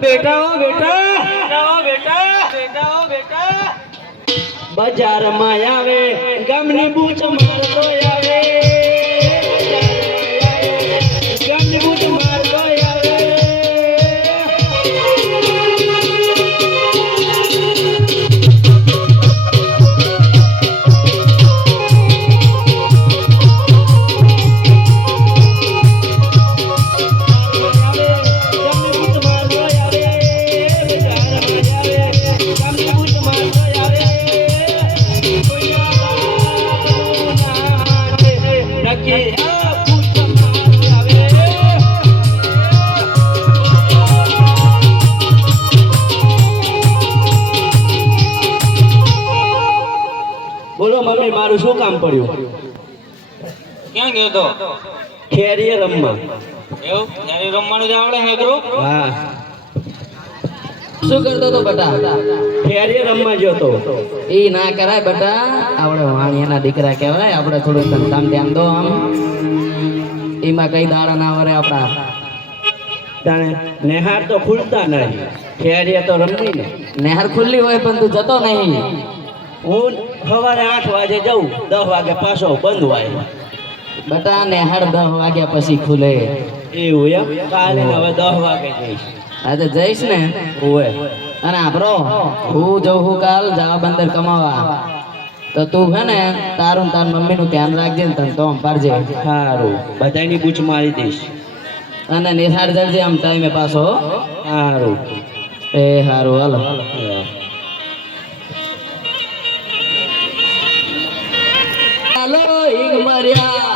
બેટા ઓ બેટા બજારમાં આવે ગામની બૂચ મારતો આવે ગામની બૂચ મારતો આવે બોલો મમ્મી મારું શું કામ પડ્યું ક્યાં ગયો તો ખેરીએ રમવા એવું ખેરી રમવાનું જ આવડે હે ગુરુ હા શું કરતો તો બેટા ખેરીએ રમવા ગયો તો ઈ ના કરાય બેટા આપણે વાણિયાના દીકરા કહેવાય આપણે થોડું સંતામ ધ્યાન દો આમ એમાં કઈ દાડા ના વરે આપડા તાણે નેહાર તો ખુલતા નહીં ખેરીએ તો રમવી ને નહેર ખુલ્લી હોય પણ તું જતો નહીં હું સવારે 8 વાગે જાઉં 10 વાગે પાછો બંધ હોય બેટા નહેર 10 વાગ્યા પછી ખુલે એવું એમ કાલે હવે 10 વાગે જઈશ આજે જઈશ ને ઓએ અને આપણો હું જઉં કાલ જવા બંદર કમાવા તો તું હે ને તારું ને તાર મમ્મી નું ધ્યાન રાખજે ને તને તો પાડજે સારું બધાની બૂચ મારી દઈશ અને નિહાળ જજે આમ ટાઈમે પાછો સારું એ સારું હાલો હાલો ઈગ મર્યા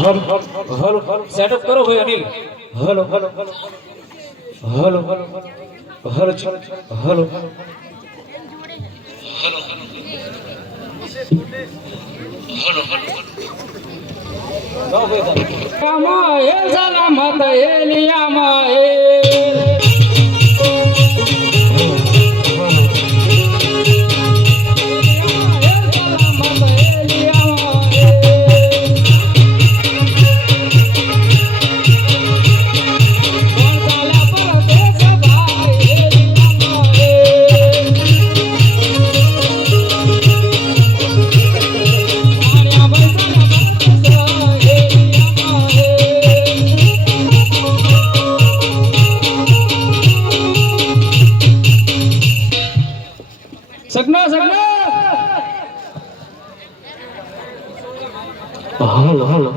હલો સેટઅપ કરો ભાઈ Anil hello hello hello hello hello hello સલામત એલિયામાં સગનો હલો હલો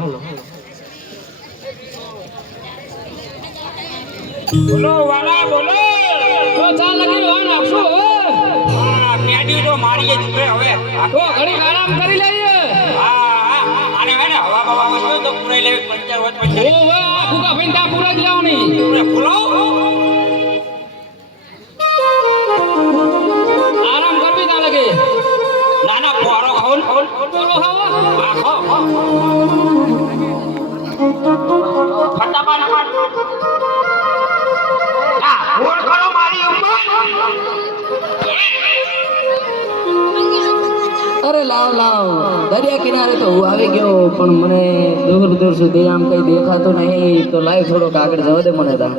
બોલો વાલા બોલો તો ચાલ લગી વાન આપશો હા મેડી તો મારીએ જ છે હવે તો ઘડી આરામ કરી લઈએ હા આને હે ને હવા બવા હોય તો પુરાઈ લેવી પંચર હોય પંચર ઓ વાહ ભૂકા ભાઈ ત્યાં પૂરા જ લેવાની પૂરે ફૂલાવ આરામ કરવી ના લગે નાના પોરો ખાવ બોલો હવા હા ખાવ ફટાફટ હા ફોન કરો મારી ઉપર અરે લાવ દરિયા કિનારે તો હું આવી ગયો પણ મને દૂર દૂર સુધી આમ કઈ દેખાતું નહીં તો લાઈવ થોડોક આગળ જવા દે મને તા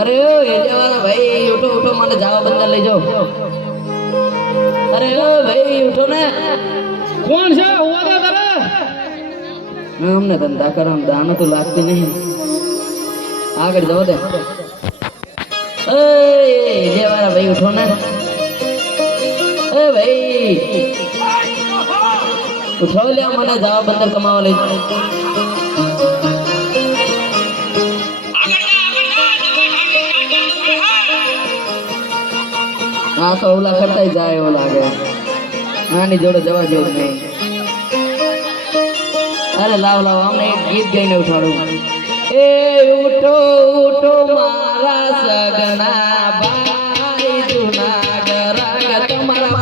અરે ઓ એજવાળા ભાઈ ઉઠો મને જવા બંદર લઈ જાઓ અરે ઓ ભાઈ ઉઠો ને કોણ છે ઓવા કરે અમને ધંધા કરમ દાન તો લાગતી નહીં આગળ જવા દે જે વાળા ભાઈ ઉઠો ને એ ભાઈ ઉઠાવ લ્યા મને જાવા બંદર કમાવા લઈ જાઓ. હા તો ઓલા કરતા જાય એવું લાગે. નાની જોડે જવા જેવું નહીં. અરે લાવ લાવ અમને એક ગીત ગાઈને ઉઠાડું. એ ઉઠો ઉઠો મારા સગના ભાઈ જૂના ગરાગ તમારા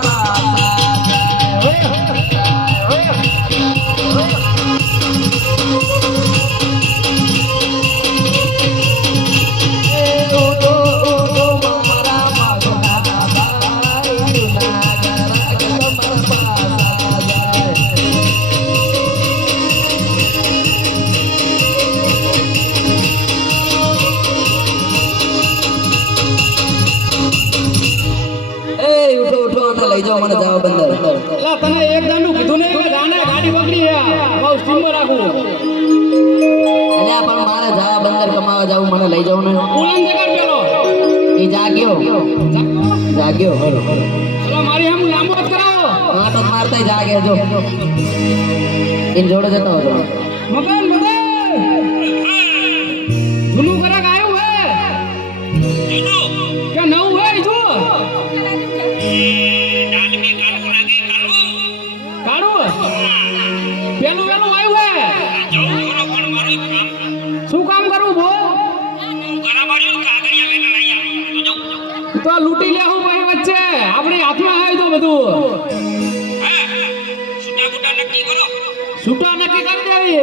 લઈ જાઓ મને જાવા બંદર. એલા તને એક દાનું કીધું નહીં કે દાને ગાડી પકડી હે બહુ સ્ટીમર રાખું. અલ્યા પણ મારે જાવા બંદર કમાવા જાવું મને લઈ જાવ ને. ઉલન જગાડ પેલો એ જાગ્યો હરો ચલો મારી હમ લાંબો જ કરાવો. હા તો મારતા જાગે જો ઇન જોડે જતો હતો. મગન જૂનું કરાક આવ્યું હે કે નવું હે જો કાળું પેલું વેલું આવ્યું હે. શું કામ કરવું ભો તો લૂંટી લે હું ભાઈ વચ્ચે આપણી હાથમાં આવી તો બધું છૂટા નક્કી કરી દેવી.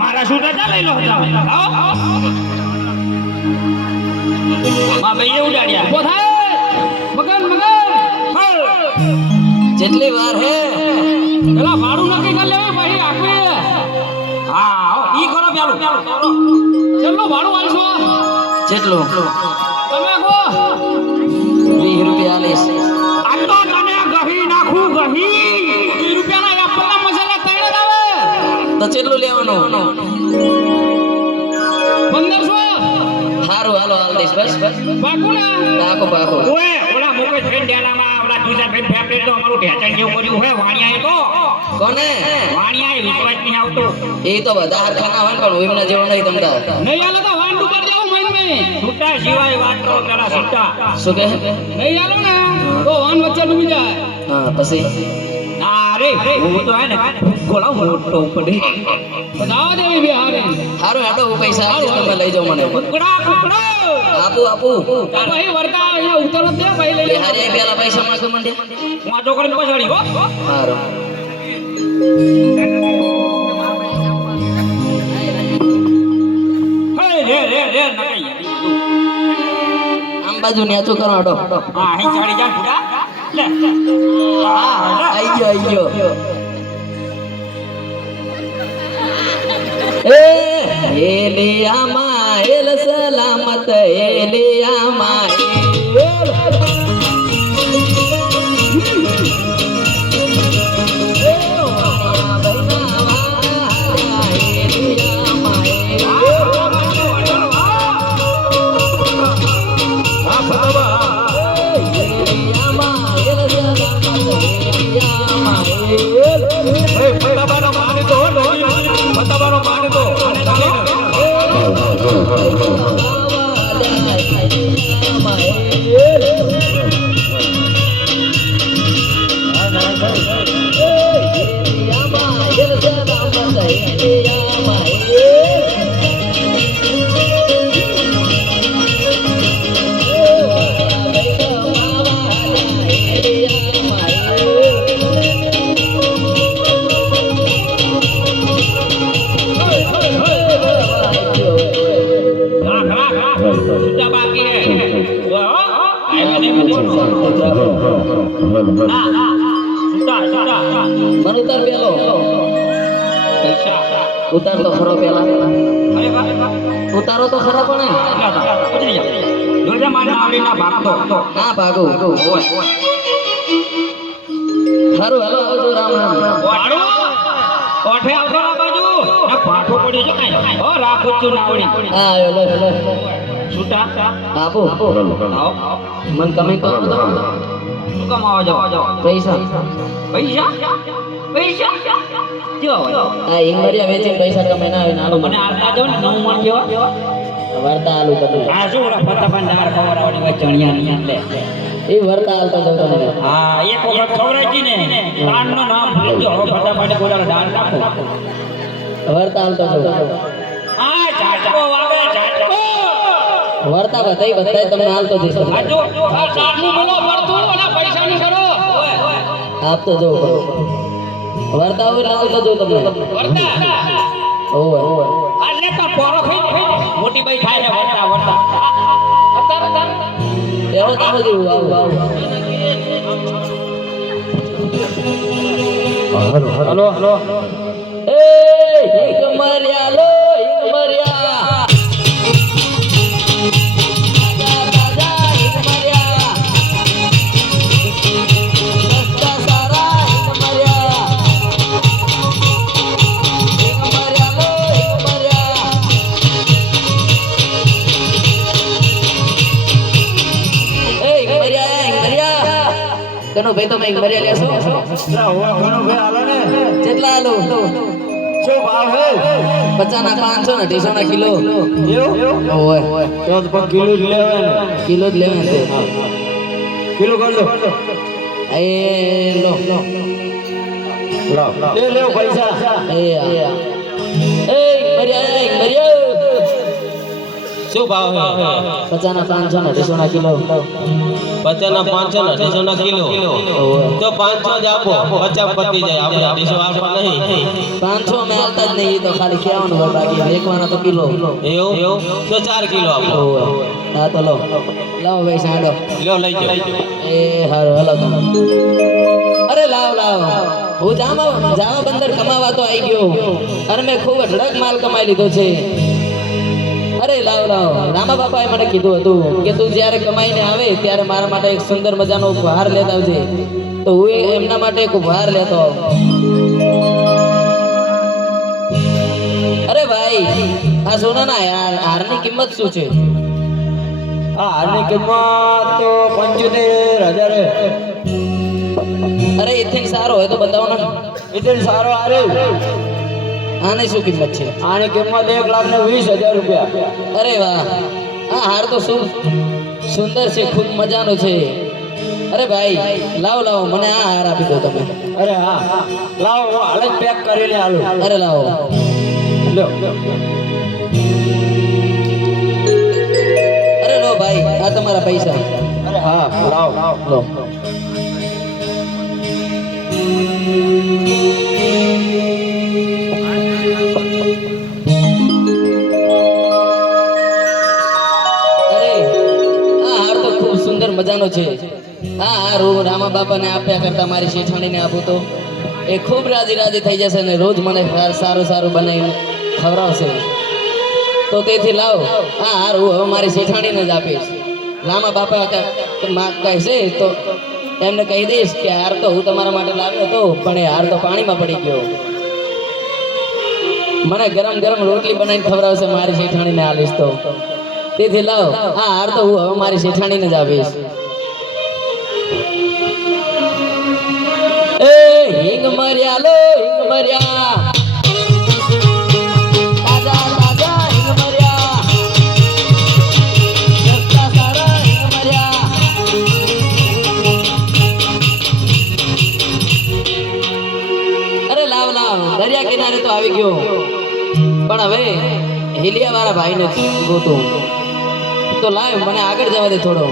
મારા છૂટા ચા લઈ લો જાઓ માં ભાઈ ઉડાડ્યા ઉભો થાય મગન જેટલી વાર હે પેલા ભાડું નક્કી કરી લેવી પછી આખરે હા ઈ કરો પેલું ચલો ભાડું આલશો જેટલું તમે કહો 20 રૂપિયા આલીશ. આ તો તને ગહી નાખું ગહી 20 રૂપિયાના એપલના મસાલા તૈણે જ આવે તો કેટલું લેવાનું? 1500 સારું હાલો હાલ દઈશ બસ બાકુ ને પાકો ઓએ ઓલા મોકે ટ્રેન ડેલામાં ઓલા દુસરા ભાઈ ફેફડે તો અમારું ઢેચણ જેવું કર્યું હે વાણિયાએ તો કોને વાણિયાએ વિશ્વાસ નહીં આવતો એ તો બધા હરખાના હોય પણ એમના જેવો નહીં તમતા. નહીં આલે તો વાંડું કરી દેવું મહિન મેં છૂટા સિવાય વાત કરો પેલા છૂટા શું કહે? નહીં આલો ને તો વાન વચ્ચે ડૂબી જાય. હા પછી અરે હું તો હે ને ગોળા મોટો પડી તો દાવા દેવી બે હારે સારું હેડો હું પૈસા આપીશ તમે લઈ જાઓ મને. કુકડા આપું તો ભાઈ વરકા અહીંયા ઉતરો દે ભાઈ લઈ લે. બિહારી પેલા પૈસા માંગે મંડે. હું આ છોકરીને પછાડી હો સારું હે રે નકઈ આમ બાજુ ન્યાચું કરો હેડો. હા અહીં ચાડી જા બુડા લે આઈ ગયો એલિયામાં એલ સલામત એલિયામાં મને ઉતાર પેલો ઉતાર તો ખરો પેલા ઉતારો તો ખરો પણ જોજે મારા આવડીના ભાગતો હા ભાગો ઓય હારું હાલો આવજો રામ રામ વાડો ઓઠે આવતો આ બાજુ આ પાઠો પડી જો કાઈ હો રાખો છું નાવડી હા આવ્યો લો લો છૂટા આપો આવો મન કમે કરો તો શું કામ આવો જાઓ પૈસા પૈસા પૈસા જો હા ઇંગરિયા વેચીને પૈસા કમાઈ ના આવે ને આલો મને આલતા જો ને 9 મણ જેવા વર્તા આલુ તમે આ શું ઓલા ફટાફટ દાળ ખવડાવવાની હોય ચણિયા ની લે એ વર્તા આલતા જાવ તમે હા એક વખત ખવડાવી ને કાનનું નામ ભૂલજો હવે ફટાફટ બોલાવો દાળ નાખો વર્તા આલતા જાવ આ ચાટકો વાગે ચાટકો વર્તા બતાય તમને આલતો જઈશ આ જો આ ચાટનું બોલો પડતું અને પૈસાની કરો આપતો જો વર્તા હોય આલતો જો તમને વર્તા ઓય આ લેતા પોરો ફઈ મોટી બાઈ થાય છે વર્તા વર્તા એવો તમે જેવું આવ હલો હલો એ હિંગ મર્યા લો હિંગ મર્યા તાજા હિંગ મર્યા સસ્તા સારા હિંગ મર્યા લો હિંગ મર્યા એ હિંગ મર્યા કનો ભાઈ તમે હિંગ મર્યા લેશો કેટલા આલો શું ભાવ હે 50 ના 500 ને 250 ના કિલો એવું ઓય તો કિલો જ લેવાય ને કિલો જ લેવા છે કિલો કર દો એ લો લાવ લે પૈસા એ મર્યા શું ભાવ હે 50 ના 500 ને 250 ના કિલો 50 ના 500 ને 200 ના કિલો તો 500 જ આપો 50 પતી જાય આપણે 200 આપવા નહીં 500 મેં આલતા જ નહીં એ તો ખાલી કહેવાનું હોય બાકી વેચવાના તો કિલો એવું તો 4 કિલો આપો હા તો લો લાવો ભાઈ સાંડો લ્યો લઈ જાઓ એ હારું હાલો તમે અરે લાવ હું જાવા બંદર કમાવા તો આવી ગયો અને મેં ખૂબ અઢળક માલ કમાઈ લીધો છે અરે લાવ રામા બાપાએ મને કીધું હતું કે તું જ્યારે કમાઈને આવે ત્યારે મારા માટે એક સુંદર મજાનો ઉપહાર લેતા આવજે તો હું એમના માટે એક ઉપહાર લેતો અરે ભાઈ આ સોનાના હારની કિંમત શું છે આ હારની કિંમત તો 75,000 હે અરે એથી સારો હોય તો બતાવો ને એટલે સારો આરે આની શું કિંમત છે આની કિંમત 1,20,000 રૂપિયા અરે વાહ આ હાર તો શું સુંદર છે ખૂબ મજાનો છે અરે ભાઈ લાવો મને આ હાર આપી દો તમે અરે હા લાવો હું હાલ જ પેક કરીને આલું અરે લાવો લ્યો અરે લો ભાઈ આ તમારા પૈસા અરે હા લાવો લો મજાનો છે હા હાર હું રામા બાપાને આપ્યા કરતા મારી શેઠાણીને આપું તો એ ખૂબ રાજી થઈ જશે ને રોજ મને સારું બનાવીને ખવડાવશે તો તેથી લાવ હા હાર હું હવે મારી શેઠાણીને જ આપીશ રામા બાપા કહેશે તો એમને કહી દઈશ કે હાર તો હું તમારા માટે લાવ્યો હતો પણ એ હાર તો પાણીમાં પડી ગયો મને ગરમ રોટલી બનાવીને ખવડાવશે મારી શેઠાણીને આલીશ તો તેથી લાવ હા હાર તો હું હવે મારી શેઠાણીને જ આપીશ એ હિંગ મર્યા લો હિંગ મર્યા તાજા હિંગ મર્યા સસ્તા સારા હિંગ મર્યા અરે લાવ દરિયા કિનારે તો આવી ગયો પણ હવે હિલિયા વાળા ભાઈને ગોતું તો લાવ મને આગળ જવા દે થોડો